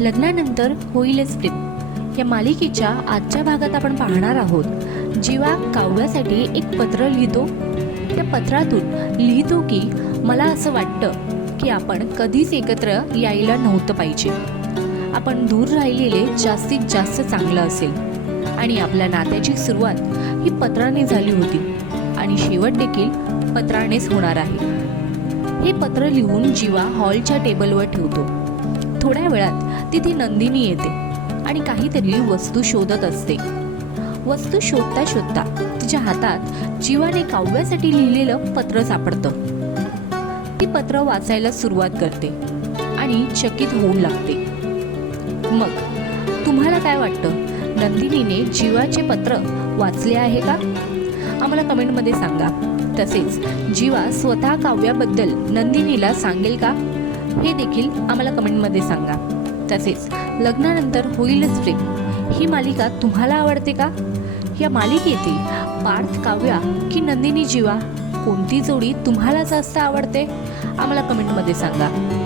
लग्नानंतर होईलच प्रेम. या मालिकेच्या आजच्या भागात आपण पाहणार आहोत जीवा काव्यासाठी एक पत्र लिहितो. त्या पत्रातून लिहितो की मला असं वाटतं की आपण कधीच एकत्र यायला नव्हतं पाहिजे. आपण दूर राहिलेले जास्तीत जास्त चांगलं असेल. आणि आपल्या नात्याची सुरुवात ही पत्राने झाली होती. आणि शेवट देखील पत्रानेच होणार आहे. हे पत्र लिहून जीवा हॉलच्या टेबलवर ठेवतो. थोड्या वेळात तिथे नंदिनी येते आणि काहीतरी वस्तू शोधत असते. वस्तू शोधता शोधता तिच्या हातात जीवाने काव्यासाठी लिहिलेलं पत्र सापडतं. ती पत्र वाचायला सुरुवात करते आणि चकित होऊन लागते. मग तुम्हाला काय वाटतं? नंदिनीने जीवाचे पत्र वाचले आहे का? आम्हाला कमेंटमध्ये सांगा. तसेच जीवा स्वतः काव्याबद्दल नंदिनीला सांगेल का? हे देखील आम्हाला कमेंटमध्ये सांगा. तसेच लग्नानंतर होईलच प्रेम. ही मालिका तुम्हाला आवडते का? या मालिकेतील पार्थ काव्या की नंदिनी जीवा कोणती जोडी तुम्हाला जास्त आवडते? आम्हाला कमेंटमध्ये सांगा.